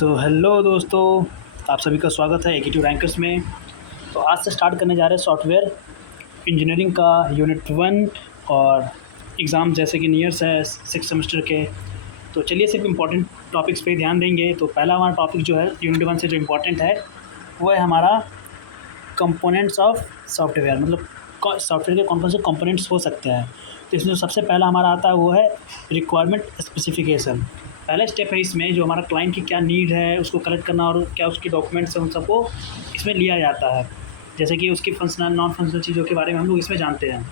तो हेलो दोस्तों, आप सभी का स्वागत है एकीटिव रैंकर्स में। तो आज से स्टार्ट करने जा रहे हैं सॉफ्टवेयर इंजीनियरिंग का यूनिट 1 और एग्ज़ाम जैसे कि नियर्स है 6 सेमेस्टर के। तो चलिए सिर्फ इम्पोर्टेंट टॉपिक्स पे ध्यान देंगे। तो पहला हमारा टॉपिक जो है यूनिट 1 से जो इम्पोर्टेंट है वो है हमारा कंपोनेंट्स ऑफ सॉफ्टवेयर, मतलब सॉफ्टवेयर के कौन-कौन से कंपोनेंट्स हो सकते हैं। तो इसमें जो सबसे पहला हमारा आता है वो है रिक्वायरमेंट स्पेसिफिकेशन। पहला स्टेप है इसमें जो हमारा क्लाइंट की क्या नीड है उसको कलेक्ट करना और क्या उसके डॉक्यूमेंट्स हैं उन सबको इसमें लिया जाता है। जैसे कि उसकी फंक्शनल नॉन फंक्शनल चीज़ों के बारे में हम लोग इसमें जानते हैं।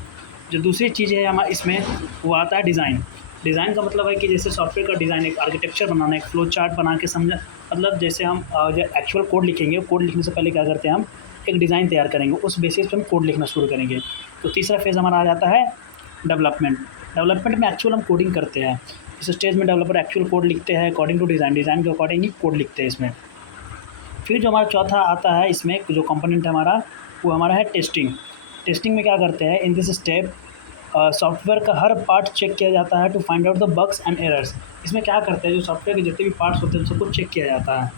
जो दूसरी चीज़ है हमारा इसमें वो आता है डिज़ाइन। डिज़ाइन का मतलब है कि जैसे सॉफ्टवेयर का डिज़ाइन, एक आर्किटेक्चर बनाना, एक फ्लो चार्ट बना के समझा, मतलब जैसे हम जो एक्चुअल कोड लिखेंगे, कोड लिखने से पहले क्या करते हैं हम एक डिज़ाइन तैयार करेंगे, उस बेसिस पे हम कोड लिखना शुरू करेंगे। तो तीसरा फेज़ हमारा आ जाता है डेवलपमेंट। डेवलपमेंट में एक्चुअल हम कोडिंग करते हैं। इस स्टेज में डेवलपर एक्चुअल कोड लिखते हैं अकॉर्डिंग टू डिज़ाइन, डिज़ाइन के अकॉर्डिंग ही कोड लिखते हैं इसमें। फिर जो हमारा चौथा आता है इसमें जो कंपोनेंट है हमारा वो हमारा है टेस्टिंग। टेस्टिंग में क्या करते हैं, इन दिस स्टेप सॉफ्टवेयर का हर पार्ट चेक किया जाता है to find out the bugs and errors. इसमें क्या करते हैं, जो सॉफ्टवेयर के जितने भी पार्ट्स होते हैं उन सबको चेक किया जाता है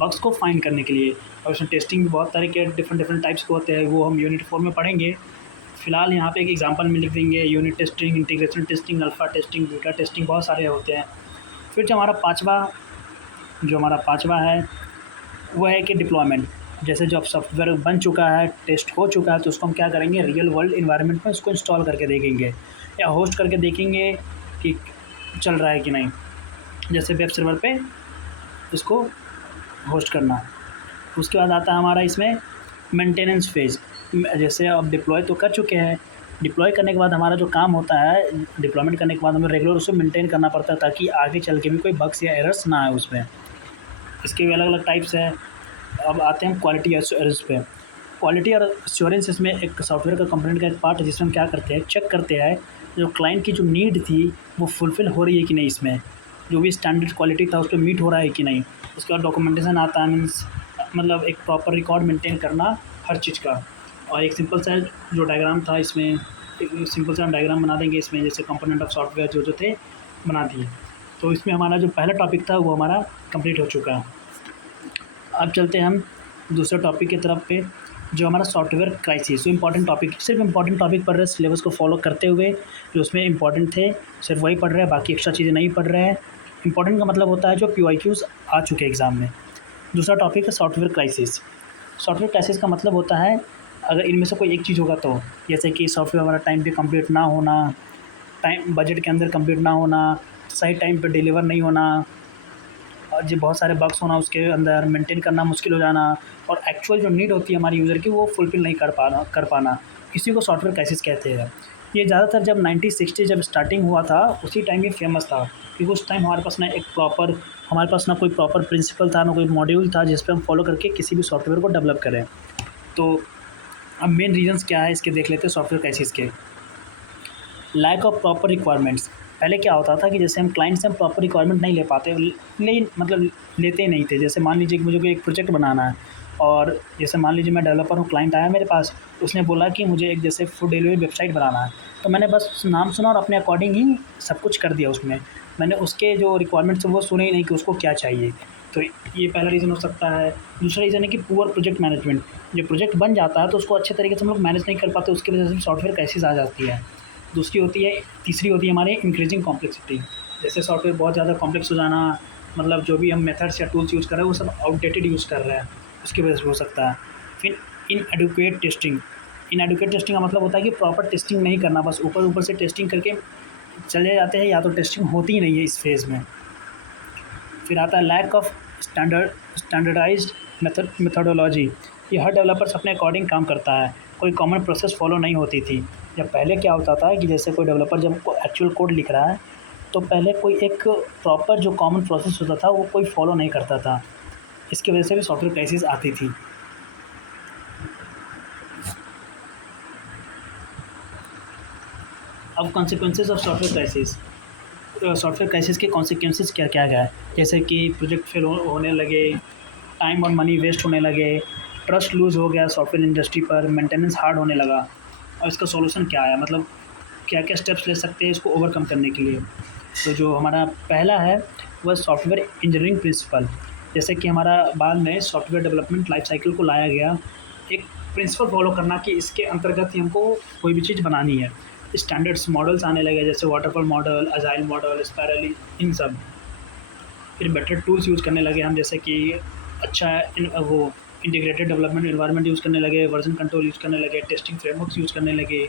बग्स को फाइंड करने के लिए। और इसमें टेस्टिंग भी बहुत तरह के डिफरेंट टाइप्स के होते हैं, वो हम यूनिट 4 में पढ़ेंगे। फिलहाल यहाँ पे एक एग्जांपल में लिख देंगे, unit testing, integration testing, alpha testing, beta testing, बहुत सारे होते हैं। फिर जो हमारा पाँचवा है वो है कि डिप्लॉयमेंट। जैसे जब सॉफ्टवेयर बन चुका है, टेस्ट हो चुका है, तो उसको हम क्या करेंगे, रियल वर्ल्ड इन्वायरमेंट में उसको इंस्टॉल करके देखेंगे या होस्ट करके देखेंगे कि चल रहा है कि नहीं। जैसे वेब सर्वर पे इसको होस्ट करना। उसके बाद आता है हमारा इसमें मेंटेनेंस फेज़। जैसे अब डिप्लॉय तो कर चुके हैं, डिप्लॉय करने के बाद हमारा जो काम होता है, डिप्लॉयमेंट करने के बाद हमें रेगुलर उसको मेंटेन करना पड़ता है ताकि आगे चल के भी कोई बग्स या एरर्स ना आए उसमें। इसके भी अलग-अलग टाइप्स हैं। अब आते हैं क्वालिटी एश्योरेंस पे। क्वालिटी और एश्योरेंस इसमें एक सॉफ्टवेयर का कंपोनेंट का एक पार्ट है जिसमें हम क्या करते हैं, चेक करते हैं जो क्लाइंट की जो नीड थी वो फुलफ़िल हो रही है कि नहीं, इसमें जो भी स्टैंडर्ड क्वालिटी था उस पे मीट हो रहा है कि नहीं। उसके बाद डॉक्यूमेंटेशन आता है, मीन्स मतलब एक प्रॉपर रिकॉर्ड मेंटेन करना हर चीज़ का। और एक सिंपल सा जो डायग्राम था इसमें, एक सिंपल सा डायग्राम बना देंगे इसमें, जैसे कंपोनेंट ऑफ सॉफ्टवेयर जो थे बना दिए। तो इसमें हमारा जो पहला टॉपिक था वो हमारा कंप्लीट हो चुका है। अब चलते हैं हम दूसरे टॉपिक की तरफ पे, जो हमारा सॉफ्टवेयर क्राइसिस। जो इंपॉर्टेंट टॉपिक, सिर्फ इंपॉर्टेंट टॉपिक पढ़ रहे हैं, सिलेबस को फॉलो करते हुए जो उसमें इंपॉर्टेंट थे सिर्फ वही पढ़ रहे हैं, बाकी एक्स्ट्रा चीज़ें नहीं पढ़ रहे हैं। इंपॉर्टेंट का मतलब होता है जो PYQs आ चुके हैं एग्ज़ाम में। दूसरा टॉपिक है सॉफ्टवेयर क्राइसिस। सॉफ्टवेयर क्राइसिस का मतलब होता है अगर इनमें से कोई एक चीज़ होगा तो, जैसे कि सॉफ्टवेयर हमारा टाइम पे कंप्लीट ना होना, टाइम बजट के अंदर कंप्लीट ना होना, सही टाइम पे डिलीवर नहीं होना, और जो बहुत सारे बग्स होना उसके अंदर, मेंटेन करना मुश्किल हो जाना, और एक्चुअल जो नीड होती है हमारी यूज़र की वो फुलफ़िल नहीं कर पाना, इसी को सॉफ्टवेयर क्राइसिस कहते हैं। ये ज़्यादातर जब 1960 जब स्टार्टिंग हुआ था उसी टाइम ये फेमस था, क्योंकि उस टाइम हमारे पास ना कोई प्रॉपर प्रिंसिपल था, ना कोई मॉड्यूल था जिस पे हम फॉलो करके किसी भी सॉफ्टवेयर को डेवलप करें। तो अब मेन रीज़न्स क्या है इसके देख लेते हैं सॉफ्टवेयर क्राइसिस के। Lack of proper requirements. पहले क्या होता था कि जैसे हम क्लाइंट से हम प्रॉपर रिक्वायरमेंट नहीं ले पाते, नहीं मतलब लेते ही नहीं थे। जैसे मान लीजिए कि मुझे कोई एक प्रोजेक्ट बनाना है, और जैसे मान लीजिए मैं डेवलपर हूँ, क्लाइंट आया मेरे पास, उसने बोला कि मुझे एक जैसे फूड डिलीवरी वेबसाइट बनाना है, तो मैंने बस नाम सुना और अपने अकॉर्डिंग ही सब कुछ कर दिया उसमें। मैंने उसके जो रिक्वायरमेंट्स हैं वो सुने ही नहीं कि उसको क्या चाहिए। तो ये पहला रीज़न हो सकता है। दूसरा रीज़न है कि पुअर प्रोजेक्ट मैनेजमेंट। जब प्रोजेक्ट बन जाता है तो उसको अच्छे तरीके से हम लोग मैनेज नहीं कर पाते, उसकी वजह से सॉफ्टवेयर क्राइसिस आ जाती है। तीसरी होती है हमारी इंक्रीजिंग कॉम्प्लेक्सिटी। जैसे सॉफ्टवेयर बहुत ज़्यादा कॉम्प्लेक्स हो जाना, मतलब जो भी हम मेथड्स या टूल्स यूज़ कर रहे हैं वो सब आउटडेटेड यूज़ कर रहे हैं, उसकी वजह से हो सकता है। फिर इनएडुकेट टेस्टिंग। इनएडुकेट टेस्टिंग का मतलब होता है कि प्रॉपर टेस्टिंग नहीं करना, बस ऊपर ऊपर से टेस्टिंग करके चले जाते हैं, या तो टेस्टिंग होती ही नहीं है इस फेज़ में। फिर आता है लैक ऑफ स्टैंडर्डाइज्ड मेथोडोलॉजी। ये हर डेवलपर्स अपने अकॉर्डिंग काम करता है, कोई कॉमन प्रोसेस फॉलो नहीं होती थी। जब पहले क्या होता था कि जैसे कोई डेवलपर जब एक्चुअल कोड लिख रहा है तो पहले कोई एक प्रॉपर जो कॉमन प्रोसेस होता था वो कोई फॉलो नहीं करता था, इसकी वजह से भी सॉफ्टवेयर क्राइसिस आती थी। अब consequences of software crisis. Software crisis के कॉन्सिक्वेंसेस क्या क्या है, जैसे कि प्रोजेक्ट फेल होने लगे, टाइम और मनी वेस्ट होने लगे, ट्रस्ट लूज़ हो गया सॉफ्टवेयर इंडस्ट्री पर, मेंटेनेंस हार्ड होने लगा। और इसका सॉल्यूशन क्या है, मतलब क्या क्या स्टेप्स ले सकते हैं इसको ओवरकम करने के लिए। तो जो हमारा पहला है वह सॉफ्टवेयर इंजीनियरिंग प्रिंसिपल। जैसे कि हमारा बाद में सॉफ्टवेयर डेवलपमेंट लाइफ साइकिल को लाया गया, एक प्रिंसिपल फॉलो करना कि इसके अंतर्गत ही हमको कोई भी चीज़ बनानी है। स्टैंडर्ड्स मॉडल्स आने लगे जैसे waterfall model, agile model, spiral, इन सब। फिर बेटर टूल्स यूज़ करने लगे हम, जैसे कि अच्छा वो इंटीग्रेटेड डेवलपमेंट एनवायरनमेंट यूज़ करने लगे, वर्जन कंट्रोल यूज़ करने लगे, टेस्टिंग फ्रेमवर्क्स यूज़ करने लगे।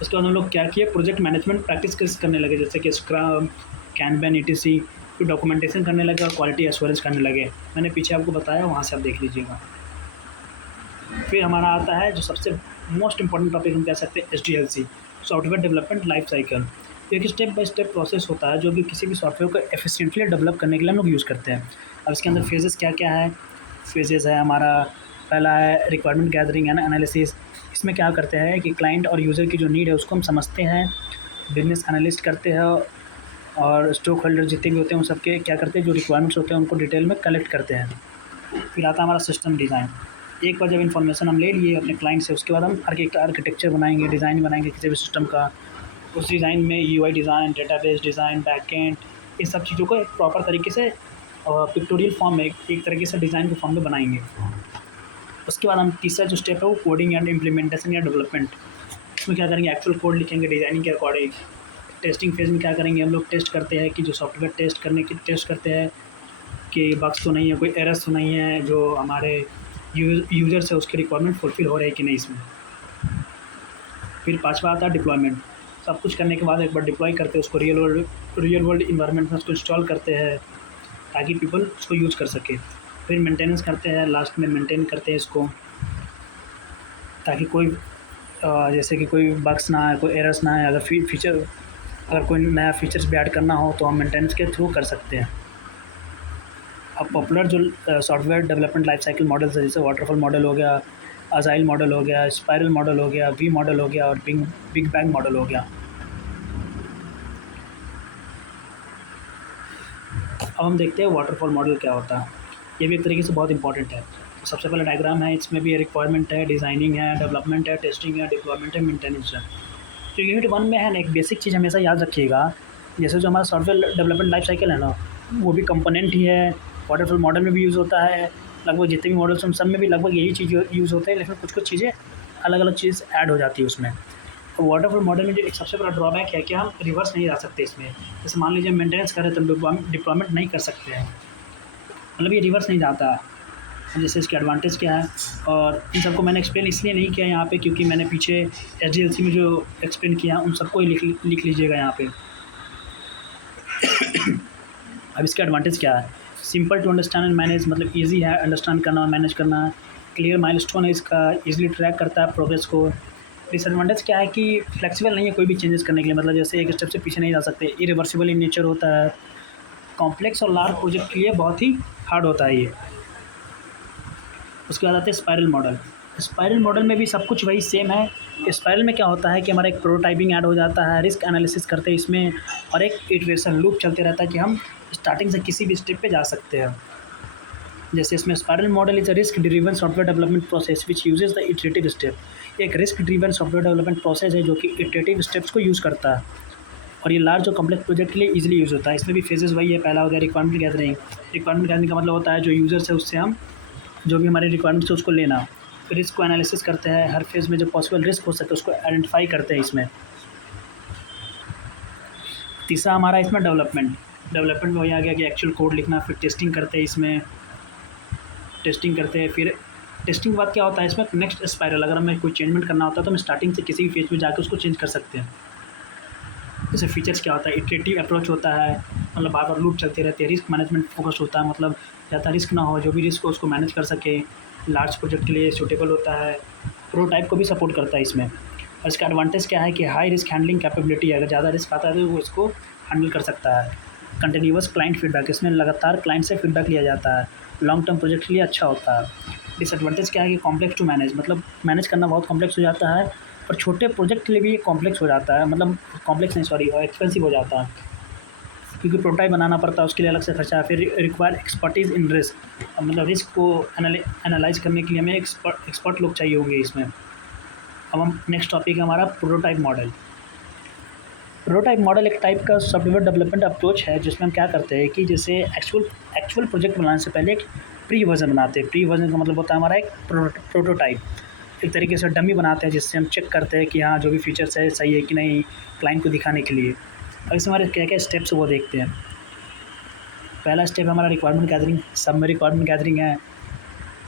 उसके बाद हम लोग क्या किए, प्रोजेक्ट मैनेजमेंट प्रैक्टिस करने लगे, जैसे कि स्क्रम, कैनबन, ईटीसी। फिर डॉक्यूमेंटेशन करने लगे और क्वालिटी एश्योरेंस करने लगे। मैंने पीछे आपको बताया, वहाँ से आप देख लीजिएगा। फिर हमारा आता है जो सबसे मोस्ट इंपॉर्टेंट टॉपिक हम कह सकते हैं, SDLC, software development life cycle. एक स्टेप बाय स्टेप प्रोसेस होता है जो कि किसी भी सॉफ्टवेयर को एफिशिएंटली डेवलप करने के लिए हम लोग यूज़ करते हैं। अब इसके अंदर फेजेस क्या क्या है, फेजेस है हमारा, पहला है रिक्वायरमेंट गैदरिंग एंड एनालिसिस। इसमें क्या करते हैं कि क्लाइंट और यूज़र की जो नीड है उसको हम समझते हैं, बिजनेस एनालिस्ट करते हैं, और स्टॉक होल्डर जितने भी होते हैं उन सबके क्या करते हैं, जो रिक्वायरमेंट्स होते हैं उनको डिटेल में कलेक्ट करते हैं। फिर आता है हमारा सिस्टम डिज़ाइन। एक बार जब इन्फॉर्मेशन हम ले लिए अपने क्लाइंट से, उसके बाद हम आर्किटेक्चर बनाएंगे, डिज़ाइन बनाएंगे किसी भी सिस्टम का। उस डिज़ाइन में UI design, database design, backend, इन सब चीज़ों को एक प्रॉपर तरीके से पिक्टोरियल फॉर्म में, एक तरीके से डिज़ाइन के फॉर्म में बनाएंगे। उसके बाद हम तीसरा जो स्टेप है वो कोडिंग एंड इम्प्लीमेंटेशन या डेवलपमेंट। इसमें क्या करेंगे, एक्चुअल कोड लिखेंगे डिज़ाइनिंग के अकॉर्डिंग। टेस्टिंग फेज में क्या करेंगे, हम लोग टेस्ट करते हैं कि जो सॉफ्टवेयर टेस्ट करते हैं कि बग्स तो नहीं है, कोई एरर्स तो नहीं है, जो हमारे यूज़र्स है उसके रिक्वायरमेंट फुलफ़िल हो रहे हैं कि नहीं इसमें। फिर पाँचवा आता है डिप्लॉयमेंट। सब कुछ करने के बाद एक बार डिप्लॉय करते हैं उसको, रियल वर्ल्ड इन्वायरमेंट में उसको इंस्टॉल करते हैं ताकि पीपल उसको यूज़ कर सके। फिर मेंटेनेंस करते हैं, लास्ट में मेंटेन करते हैं इसको, ताकि कोई जैसे कि कोई बग्स ना आए, कोई एरर्स ना आए। अगर कोई नया फीचर्स भी ऐड करना हो तो हम मेंटेनेंस के थ्रू कर सकते हैं। अब पॉपुलर जो software development life cycle models है, जैसे वाटरफॉल मॉडल हो गया, अजाइल मॉडल हो गया, स्पाइरल मॉडल हो गया, वी मॉडल हो गया और बिग बैंग मॉडल हो गया। अब हम देखते हैं वाटरफॉल मॉडल क्या होता है। ये भी एक तरीके से बहुत इंपॉर्टेंट है। तो सबसे पहला डायग्राम है, इसमें भी रिक्वायरमेंट है, डिज़ाइनिंग है, डेवलपमेंट है, टेस्टिंग है, डिप्लॉयमेंट है, मेंटेनेंस है। तो यूनिट 1 में है ना, एक बेसिक चीज़ हमेशा याद रखिएगा, जैसे जो हमारा सॉफ्टवेयर डेवलपमेंट लाइफ साइकिल है ना, वो भी कंपोनेंट ही है। वाटरफॉल मॉडल में भी यूज़ होता है, लगभग जितने भी मॉडल्स हैं उन सब में भी लगभग यही चीज़ यूज़ होते हैं, लेकिन कुछ कुछ चीज़ें अलग अलग चीज़ ऐड हो जाती है उसमें। तो वाटरफॉल मॉडल में जो एक सबसे बड़ा ड्रॉबैक है कि हम रिवर्स नहीं जा सकते इसमें। जैसे मान लीजिए मेंटेनेंस करें तो डिप्लॉयमेंट नहीं कर सकते हैं, मतलब ये रिवर्स नहीं जाता है। जैसे इसके एडवांटेज क्या है, और इन सबको मैंने एक्सप्लेन इसलिए नहीं किया यहाँ पे क्योंकि मैंने पीछे SDLC में जो एक्सप्लेन किया उन सबको ही लिख लीजिएगा यहाँ पे। अब इसका एडवांटेज क्या है, simple to understand and manage, मतलब इजी है अंडरस्टैंड करना और मैनेज करना। क्लियर माइलस्टोन है इसका, इजीली ट्रैक करता है प्रोग्रेस को। डिसएडवांटेज क्या है कि फ्लेक्सिबल नहीं है कोई भी चेंजेस करने के लिए, मतलब जैसे एक स्टेप से पीछे नहीं जा सकते, इरिवर्सिबल इन नेचर होता है। कॉम्प्लेक्स और लार्ज प्रोजेक्ट के लिए बहुत ही हार्ड होता है ये। उसके बाद आते हैं स्पाइरल मॉडल। स्पाइरल मॉडल में भी सब कुछ वही सेम है। स्पाइरल में क्या होता है कि हमारा एक प्रोटोटाइपिंग ऐड हो जाता है, रिस्क एनालिसिस करते हैं इसमें, और एक इटरेशन लूप चलते रहता है कि हम स्टार्टिंग से किसी भी स्टेप पे जा सकते हैं। जैसे इसमें spiral model is a risk driven software development process which uses the iterative step. एक risk driven software development process है जो कि इटरेटिव स्टेप्स को यूज़ करता है, और ये लार्ज और कॉम्प्लेक्स प्रोजेक्ट के लिए इजीली यूज़ होता है। इसमें भी फेजेस वही है, पहला हो गया रिक्वायरमेंट गैदरिंग। रिक्वायरमेंट गैदरिंग का मतलब होता है जो यूज़र्स है उससे हम जो भी हमारे रिक्वायरमेंट्स है उसको लेना। फिर रिस्क को एनालिसिस करते हैं, हर फेज़ में जो पॉसिबल रिस्क हो सके उसको आइडेंटिफाई करते हैं इसमें। तीसरा हमारा इसमें डेवलपमेंट में वही आ गया कि एक्चुअल कोड लिखना, फिर टेस्टिंग करते हैं इसमें, फिर टेस्टिंग के बाद क्या होता है इसमें नेक्स्ट स्पाइरल। अगर हमें कोई चेंजमेंट करना होता है तो हम स्टार्टिंग से किसी भी फेज में जाकर उसको चेंज कर सकते हैं। जैसे फीचर्स क्या होता है, इटरेटिव अप्रोच होता है, मतलब बार बार लूप चलते रहते हैं। रिस्क मैनेजमेंट फोकस होता है, मतलब ज़्यादा रिस्क ना हो, जो भी रिस्क हो उसको मैनेज कर सके। लार्ज प्रोजेक्ट के लिए सूटेबल होता है। प्रोटोटाइप को भी सपोर्ट करता है इसमें। और इसका एडवांटेज क्या है कि हाई रिस्क हैंडलिंग कैपेबिलिटी है, अगर ज़्यादा रिस्क आता है तो वो इसको हैंडल कर सकता है। कंटिन्यूअस क्लाइंट फीडबैक, इसमें लगातार क्लाइंट से फीडबैक लिया जाता है, लॉन्ग टर्म प्रोजेक्ट के लिए अच्छा होता है। डिसएडवांटेज क्या है कि कॉम्प्लेक्स टू मैनेज, मतलब मैनेज करना बहुत कॉम्प्लेक्स हो जाता है, और छोटे प्रोजेक्ट के लिए भी ये कॉम्प्लेक्स हो जाता है, मतलब कॉम्प्लेक्स नहीं सॉरी एक्सपेंसिव हो जाता है, क्योंकि प्रोटोटाइप बनाना पड़ता है, उसके लिए अलग से खर्चा है। फिर रिक्वायर एक्सपर्टीज़ इन रिस्क, मतलब रिस्क को एनालाइज करने के लिए हमें एक्सपर्ट लोग चाहिए होंगे इसमें। अब हम नेक्स्ट टॉपिक है हमारा प्रोटोटाइप प्रोटोटाइप मॉडल एक टाइप का सॉफ्टवेयर डेवलपमेंट अप्रोच है जिसमें हम क्या करते हैं कि जैसे एक्चुअल प्रोजेक्ट बनाने से पहले एक प्री वर्जन बनाते हैं। प्री वर्जन का मतलब होता है हमारा एक प्रोटोटाइप, एक तरीके से डमी बनाते हैं जिससे हम चेक करते हैं कि हाँ जो भी फीचर्स है सही है कि नहीं क्लाइंट को दिखाने के लिए। अब इसमें हमारे क्या क्या स्टेप्स वो देखते हैं। पहला स्टेप हमारा रिक्वायरमेंट गैदरिंग, सब में रिक्वायरमेंट गैदरिंग है,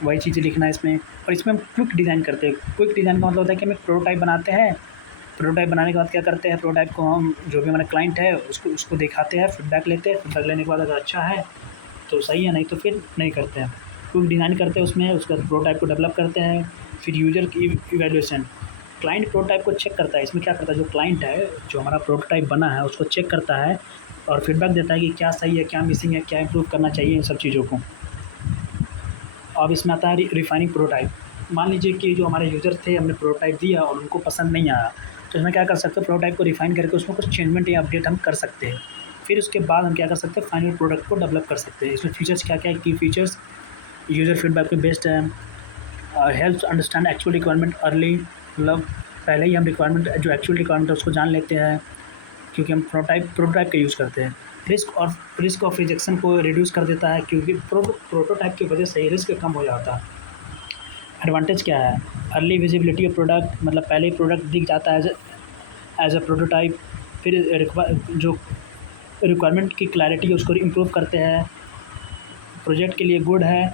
वही चीज़ें लिखना है इसमें। और इसमें हम क्विक डिज़ाइन करते हैं। क्विक डिज़ाइन का मतलब होता है कि हम एक प्रोटोटाइप बनाते हैं। प्रोटोटाइप बनाने के बाद क्या करते हैं, प्रोटोटाइप को हम जो भी हमारा क्लाइंट है उसको दिखाते हैं, फीडबैक लेते हैं। फीडबैक लेने के बाद अगर अच्छा है तो सही है, नहीं तो फिर नहीं करते हैं। क्विक डिज़ाइन करते हैं उसमें, उसके बाद प्रोटोटाइप को डेवलप करते हैं। फिर यूज़र की इवैल्यूएशन, क्लाइंट प्रोटोटाइप को चेक करता है। इसमें क्या करता है, जो क्लाइंट है जो हमारा प्रोटोटाइप बना है उसको चेक करता है और फीडबैक देता है कि क्या सही है, क्या मिसिंग है, क्या इम्प्रूव करना चाहिए, इन सब चीज़ों को। अब इसमें आता है रिफाइनिंग प्रोटोटाइप। मान लीजिए कि जो हमारे यूज़र थे, हमने प्रोटोटाइप दिया और उनको पसंद नहीं आया, तो इसमें क्या कर सकते हैं, प्रोटोटाइप को रिफाइन करके उसमें कुछ चेंजमेंट या अपडेट हम कर सकते हैं। फिर उसके बाद हम क्या कर सकते हैं, फाइनल प्रोडक्ट को डेवलप कर सकते हैं। इसमें फीचर्स क्या क्या है, की फीचर्स यूज़र फीडबैक पे बेस्ड है। Helps understand actual requirement early, मतलब पहले ही हम रिक्वायरमेंट जो एक्चुअल रिक्वायरमेंट है उसको जान लेते हैं, क्योंकि हम प्रोटोटाइप का यूज़ करते हैं। रिस्क ऑफ रिजेक्शन को रिड्यूस कर देता है, क्योंकि प्रोटोटाइप की वजह से ही रिस्क कम हो जाता है। एडवांटेज क्या है, अर्ली विजिबिलिटी ऑफ प्रोडक्ट, मतलब पहले ही प्रोडक्ट दिख जाता है एज अ प्रोटोटाइप। फिर जो रिक्वायरमेंट की क्लैरिटी है उसको इम्प्रूव करते हैं, प्रोजेक्ट के लिए गुड है।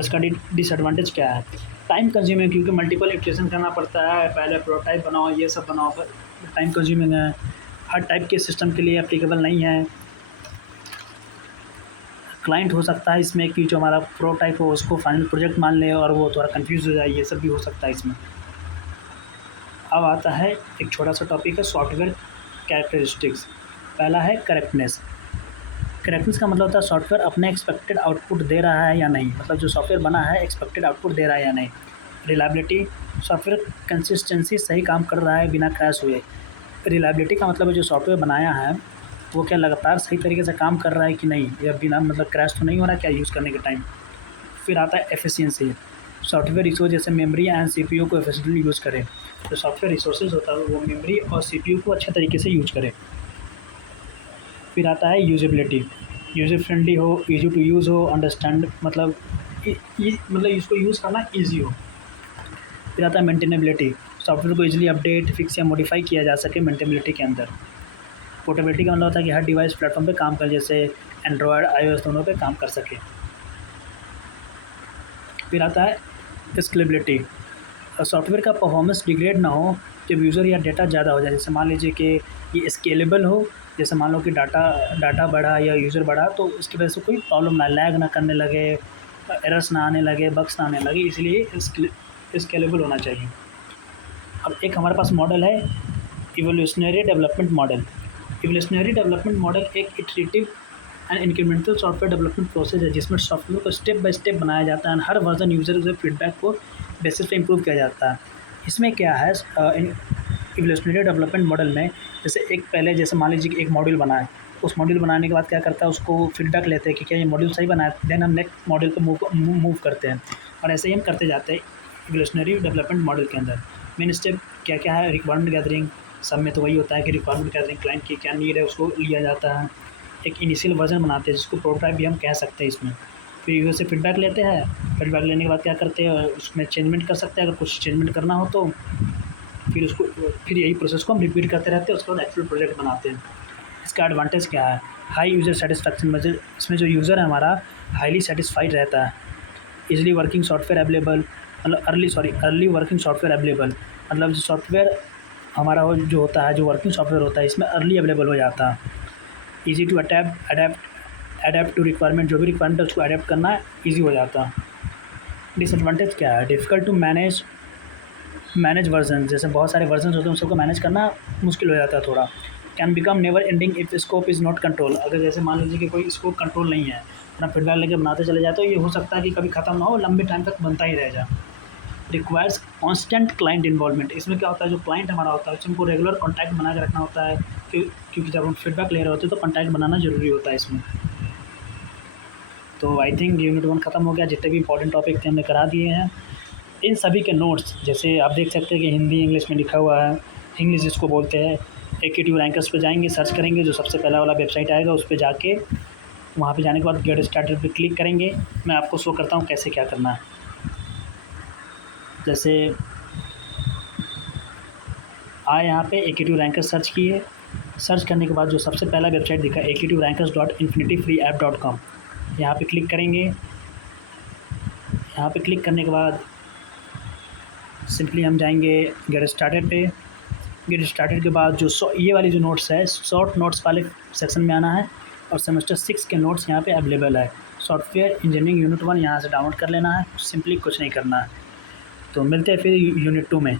इसका डिसएडवांटेज क्या है, टाइम कंज्यूमिंग, क्योंकि मल्टीपल इटरेशन करना पड़ता है, पहले प्रोटोटाइप बनाओ, ये सब बनाओ, टाइम कंज्यूमिंग है, हर टाइप के सिस्टम के लिए एप्लीकेबल नहीं है। क्लाइंट हो सकता है इसमें कि जो हमारा प्रोटोटाइप हो उसको फाइनल प्रोजेक्ट मान ले और वो थोड़ा कंफ्यूज हो जाए, ये सब भी हो सकता है इसमें। अब आता है एक छोटा सा टॉपिक है सॉफ्टवेयर कैरेक्टरिस्टिक्स। पहला है करेक्टनेस। करेक्टनेस का मतलब होता है सॉफ्टवेयर अपने एक्सपेक्टेड आउटपुट दे रहा है या नहीं, मतलब जो सॉफ्टवेयर बना है एक्सपेक्टेड आउटपुट दे रहा है या नहीं। रिलायबिलिटी, सॉफ्टवेयर कंसिस्टेंसी, सही काम कर रहा है बिना क्रैश हुए। रिलायबिलिटी का मतलब है जो सॉफ्टवेयर बनाया है वो क्या लगातार सही तरीके से काम कर रहा है कि नहीं, या बिना मतलब क्रैश तो नहीं हो रहा है क्या यूज़ करने के टाइम। फिर आता है एफिशिएंसी, सॉफ्टवेयर रिसोर्स जैसे मेमोरी एंड सीपीयू को एफिशिएंटली यूज़ करें। जो सॉफ्टवेयर रिसोर्सेज होता है वो मेमोरी और सीपीयू को अच्छे तरीके से यूज करें। फिर आता है यूजेबिलिटी, यूज़र फ्रेंडली हो, ईजी टू यूज़ हो, अंडरस्टैंड, मतलब मतलब इसको यूज़ करना ईजी हो। फिर आता है मेंटेनेबिलिटी, सॉफ्टवेयर को इजीली अपडेट, फिक्स या मॉडिफाई किया जा सके मेंटेनेबिलिटी के अंदर। पोर्टेबिलिटी का मतलब होता है कि हर डिवाइस प्लेटफॉर्म पे काम कर, जैसे एंड्रॉयड आईओएस दोनों पे काम कर सके। फिर आता है स्केलेबिलिटी, सॉफ्टवेयर का परफॉर्मेंस डिग्रेड ना हो जब यूज़र या डेटा ज़्यादा हो जाए। जैसे मान लीजिए कि ये स्केलेबल हो, जैसे मान लो कि डाटा बढ़ा या यूज़र बढ़ा तो इसकी वजह से कोई प्रॉब्लम ना, लैग ना करने लगे, एरर्स ना आने लगे, बग्स ना आने लगे, इसलिए स्केलेबल होना चाहिए। अब एक हमारे पास मॉडल है evolutionary development model. Evolutionary development model एक iterative and incremental software development process है जिसमें सॉफ्टवेयर को स्टेप बाय स्टेप बनाया जाता है, हर वर्जन यूज़र से फीडबैक को बेसिस पे इम्प्रूव किया जाता है। इसमें क्या है, इवोल्यूशनरी डेवलपमेंट मॉडल में जैसे एक पहले जैसे मान लीजिए कि एक मॉड्यूल बना है, उस मॉड्यूल बनाने के बाद क्या करता है उसको फीडबैक लेते हैं कि क्या ये मॉड्यूल सही बना है, देन हम नेक्स्ट मॉड्यूल पर मूव करते हैं, और ऐसे ही हम करते जाते हैं इवोल्यूशनरी डेवलपमेंट मॉडल के अंदर। मेन स्टेप क्या क्या है, रिक्वायरमेंट गैदरिंग, सब में तो वही होता है कि रिक्वायरमेंट गैदरिंग, क्लाइंट की क्या नीड है उसको लिया जाता है। एक इनिशियल वर्जन बनाते हैं जिसको प्रोटोटाइप भी हम कह सकते हैं इसमें। फिर यूज़र से फीडबैक लेते हैं, फीडबैक लेने के बाद क्या करते हैं उसमें चेंजमेंट कर सकते हैं अगर कुछ चेंजमेंट करना हो तो। फिर यही प्रोसेस को हम रिपीट करते रहते हैं, उसके बाद एक्चुअल प्रोजेक्ट बनाते हैं। इसका एडवांटेज क्या है, हाई यूज़र सेटिस्फैक्शन, मतलब इसमें जो यूज़र है हमारा हाईली सेटिस्फाइड रहता है। ईजिली वर्किंग सॉफ्टवेयर अवेलेबल, मतलब अर्ली वर्किंग सॉफ्टवेयर अवेलेबल, मतलब जो सॉफ्टवेयर हमारा जो होता है, जो वर्किंग सॉफ्टवेयर होता है इसमें अर्ली अवेलेबल हो जाता है। Easy to adapt to requirement, जो भी रिक्वायरमेंट है उसको अडेप्ट करना ईजी हो जाता है। डिसएडवांटेज क्या है, डिफ़िकल्ट टू मैनेज वर्जन, जैसे बहुत सारे वर्जन होते हैं उन सबको मैनेज करना मुश्किल हो जाता है थोड़ा। Can become never ending if scope is not control, अगर जैसे मान लीजिए कि कोई स्कोप कंट्रोल नहीं है, अपना फीडबैक लेके बनाते चले जाए तो ये हो सकता है कि कभी ख़त्म ना हो, लंबे टाइम तक बनता ही रह जाए। रिक्वायर्स कांस्टेंट क्लाइंट इन्वॉल्वमेंट, इसमें क्या होता है जो क्लाइंट हमारा होता है उससे हमको रेगुलर कॉन्टैक्ट बना के रखना होता है, क्योंकि जब हम फीडबैक ले रहे होते हैं तो कॉन्टैक्ट बनाना ज़रूरी होता है इसमें। तो आई थिंक यूनिट 1 ख़त्म हो गया, जितने भी इंपॉर्टेंट टॉपिक थे हमने करा दिए हैं। इन सभी के नोट्स जैसे आप देख सकते हैं कि हिंदी इंग्लिश में लिखा हुआ है, इंग्लिश जिसको बोलते हैं। एकेटिव रैंकर्स पे जाएंगे, सर्च करेंगे, जो सबसे पहला वाला वेबसाइट आएगा उस पे जाके वहाँ पे जाने के बाद गेट स्टार्टेड पे क्लिक करेंगे। मैं आपको शो करता हूँ कैसे क्या करना है। जैसे आए यहाँ पे एकेटिव रैंकर्स सर्च किए, सर्च करने के बाद जो सबसे पहला वेबसाइट दिखा aktivrrankers.infinityfreeapp.com, यहाँ पे क्लिक करेंगे। यहाँ पे क्लिक करने के बाद सिंपली हम जाएंगे गेट स्टार्टेड पे। गेट स्टार्टेड के बाद जो ये वाली जो नोट्स है, शॉर्ट नोट्स वाले सेक्शन में आना है और सेमेस्टर 6 के नोट्स यहाँ पे अवेलेबल है। सॉफ्टवेयर इंजीनियरिंग यूनिट 1 यहाँ से डाउनलोड कर लेना है, सिंपली कुछ नहीं करना है। तो मिलते हैं फिर यूनिट 2 में।